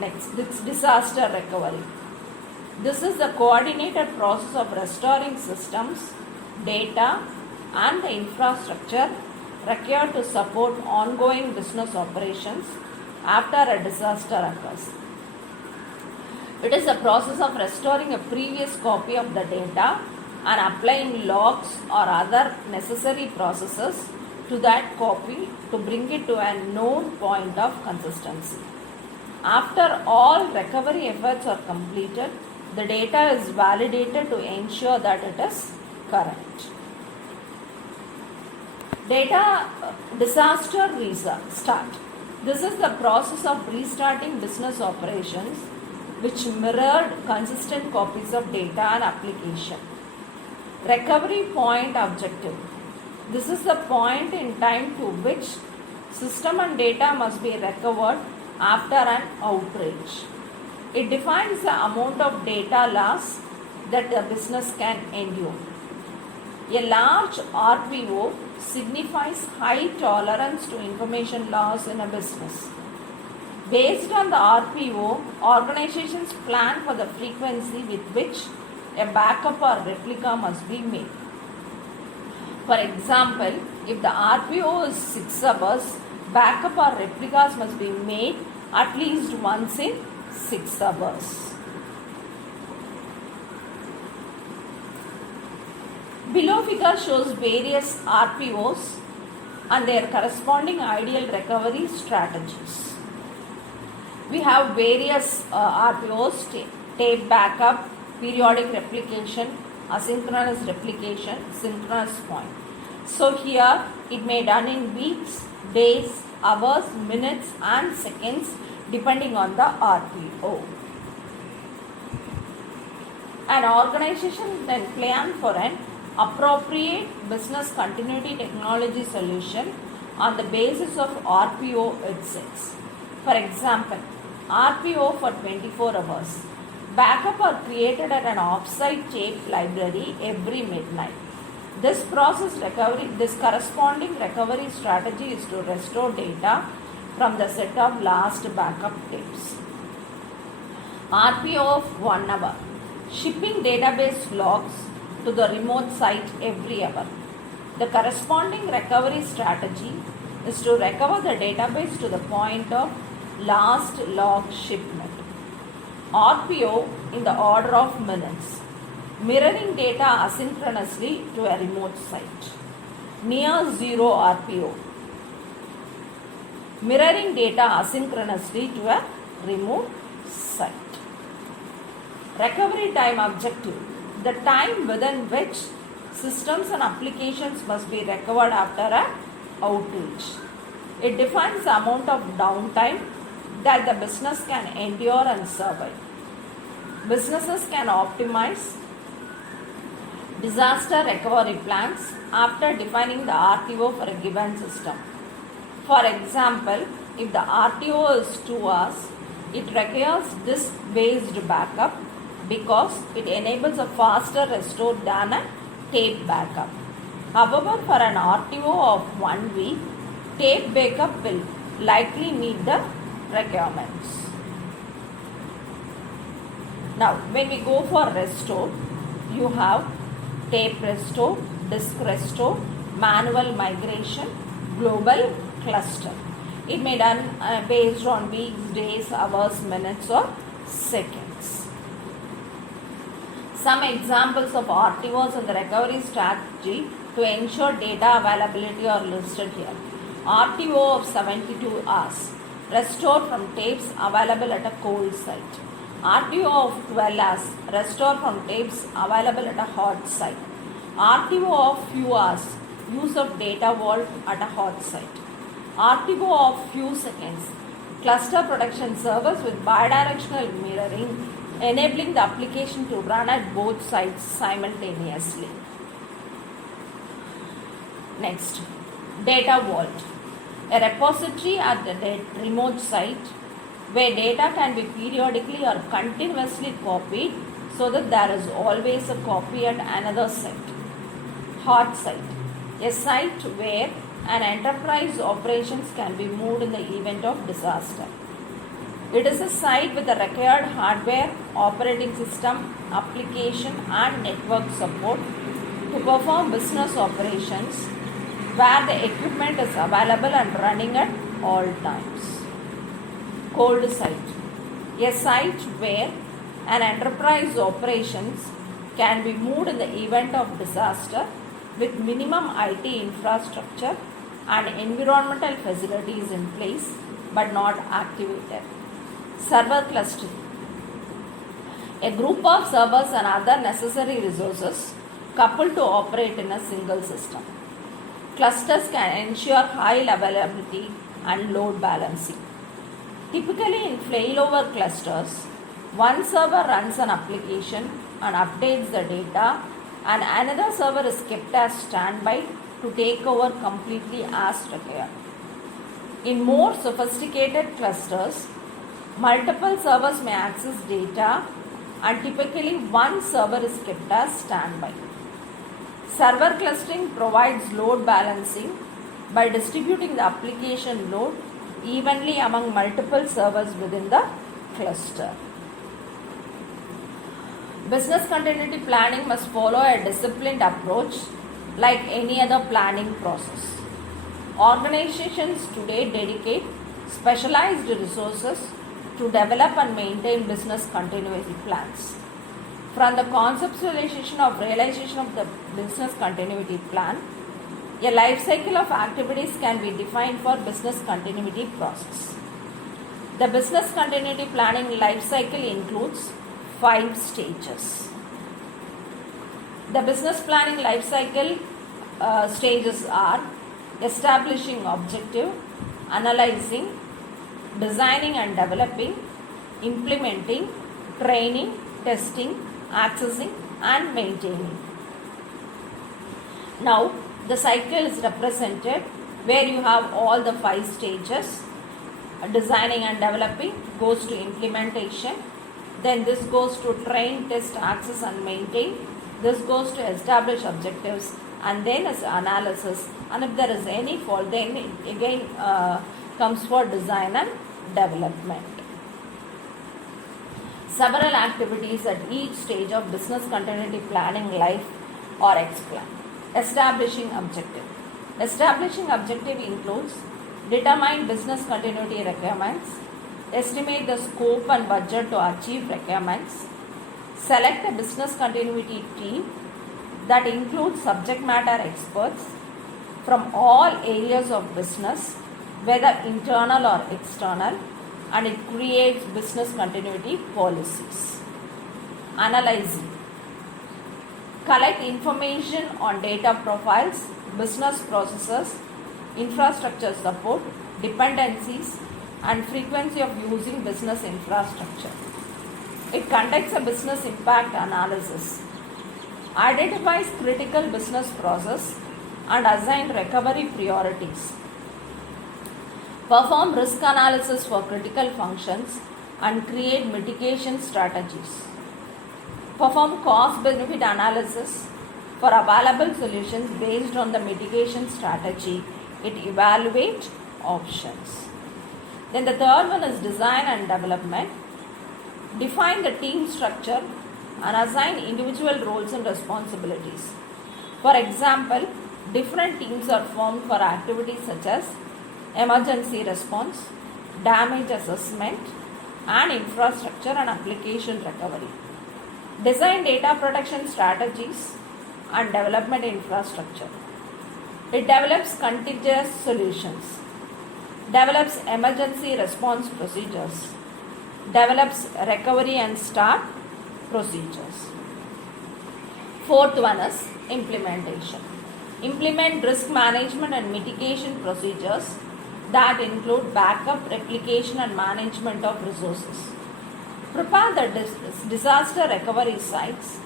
Next, it's disaster recovery. This is the coordinated process of restoring systems, data, and the infrastructure required to support ongoing business operations after a disaster occurs. It is a process of restoring a previous copy of the data and applying logs or other necessary processes to that copy to bring it to a known point of consistency. After all recovery efforts are completed, the data is validated to ensure that it is correct. Data disaster restart. This is the process of restarting business operations which mirrored consistent copies of data and application. Recovery point objective. This is the point in time to which system and data must be recovered after an outrage. It defines the amount of data loss that the business can endure. A large RPO signifies high tolerance to information loss in a business. Based on the RPO, organizations plan for the frequency with which a backup or replica must be made. For example, if the RPO is 6 hours, backup or replicas must be made at least once in 6 hours. Below figure shows various RPOs and their corresponding ideal recovery strategies. We have various RPOs: tape backup, periodic replication, asynchronous replication, synchronous point. So here it may be done in weeks, days, hours, minutes and seconds depending on the RPO. An organization then plan for an appropriate business continuity technology solution on the basis of RPO it sets. For example, RPO for 24 hours. Backup are created at an off-site tape library every midnight. This corresponding recovery strategy is to restore data from the set of last backup tapes. RPO of 1 hour. Shipping database logs to the remote site every hour. The corresponding recovery strategy is to recover the database to the point of last log shipment. RPO in the order of minutes. Mirroring data asynchronously to a remote site. Near zero RPO. Mirroring data asynchronously to a remote site. Recovery time objective. The time within which systems and applications must be recovered after an outage. It defines the amount of downtime that the business can endure and survive. Businesses can optimize disaster recovery plans after defining the RTO for a given system. For example, if the RTO is 2 hours, it requires disk-based backup because it enables a faster restore than a tape backup. However, for an RTO of 1 week, tape backup will likely meet the requirements. Now, when we go for restore, you have tape restore, disk restore, manual migration, global cluster. It may be done based on weeks, days, hours, minutes or seconds. Some examples of RTOs and the recovery strategy to ensure data availability are listed here. RTO of 72 hours. Restore from tapes available at a cold site. RTO of 12 hours. Restore from tapes available at a hot site. RTO of few hours. Use of data vault at a hot site. RTO of few seconds. Cluster protection service with bidirectional mirroring, enabling the application to run at both sites simultaneously. Next, data vault. A repository at the remote site where data can be periodically or continuously copied so that there is always a copy at another site. Hot site. A site where an enterprise operations can be moved in the event of disaster. It is a site with the required hardware, operating system, application and network support to perform business operations where the equipment is available and running at all times. Cold site. A site where an enterprise operations can be moved in the event of disaster with minimum IT infrastructure and environmental facilities in place but not activated. Server clustering. A group of servers and other necessary resources coupled to operate in a single system. Clusters can ensure high availability and load balancing. Typically in failover clusters, one server runs an application and updates the data and another server is kept as standby to take over completely as required. In more sophisticated clusters, multiple servers may access data and typically one server is kept as standby. Server clustering provides load balancing by distributing the application load evenly among multiple servers within the cluster. Business continuity planning must follow a disciplined approach like any other planning process. Organizations today dedicate specialized resources to develop and maintain business continuity plans. From the conceptualization of realization of the business continuity plan, a life cycle of activities can be defined for business continuity process. The business continuity planning life cycle includes 5 stages. The business planning life cycle stages are establishing objective, analyzing, designing and developing, implementing, training, testing, accessing and maintaining. Now the cycle is represented where you have all the 5 stages. Designing and developing goes to implementation, then this goes to train, test, access and maintain, this goes to establish objectives and then as analysis, and if there is any fault then it again comes for design and development. Several activities at each stage of business continuity planning life are explained. Establishing objective. Establishing objective includes determine business continuity requirements, estimate the scope and budget to achieve requirements, select a business continuity team that includes subject matter experts from all areas of business, whether internal or external, and it creates business continuity policies. Analyzing. Collect information on data profiles, business processes, infrastructure support, dependencies, and frequency of using business infrastructure. It conducts a business impact analysis, identifies critical business process, and assign recovery priorities. Perform risk analysis for critical functions and create mitigation strategies. Perform cost-benefit analysis for available solutions based on the mitigation strategy. It evaluates options. Then the third one is design and development. Define the team structure and assign individual roles and responsibilities. For example, different teams are formed for activities such as emergency response, damage assessment, and infrastructure and application recovery. Design data protection strategies and development infrastructure. It develops contingent solutions, develops emergency response procedures, develops recovery and start procedures. Fourth one is implementation. Implement risk management and mitigation procedures that include backup, replication and management of resources. Prepare the disaster recovery sites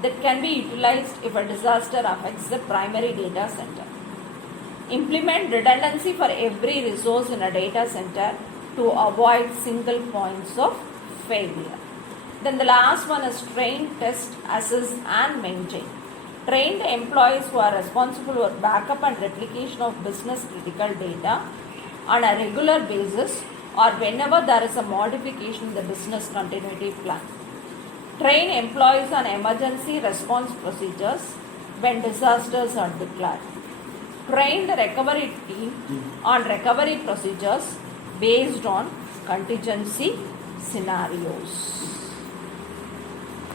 that can be utilized if a disaster affects the primary data center. Implement redundancy for every resource in a data center to avoid single points of failure. Then the last one is train, test, assess and maintain. Train the employees who are responsible for backup and replication of business critical data on a regular basis or whenever there is a modification in the business continuity plan. Train employees on emergency response procedures when disasters are declared. Train the recovery team on recovery procedures based on contingency scenarios.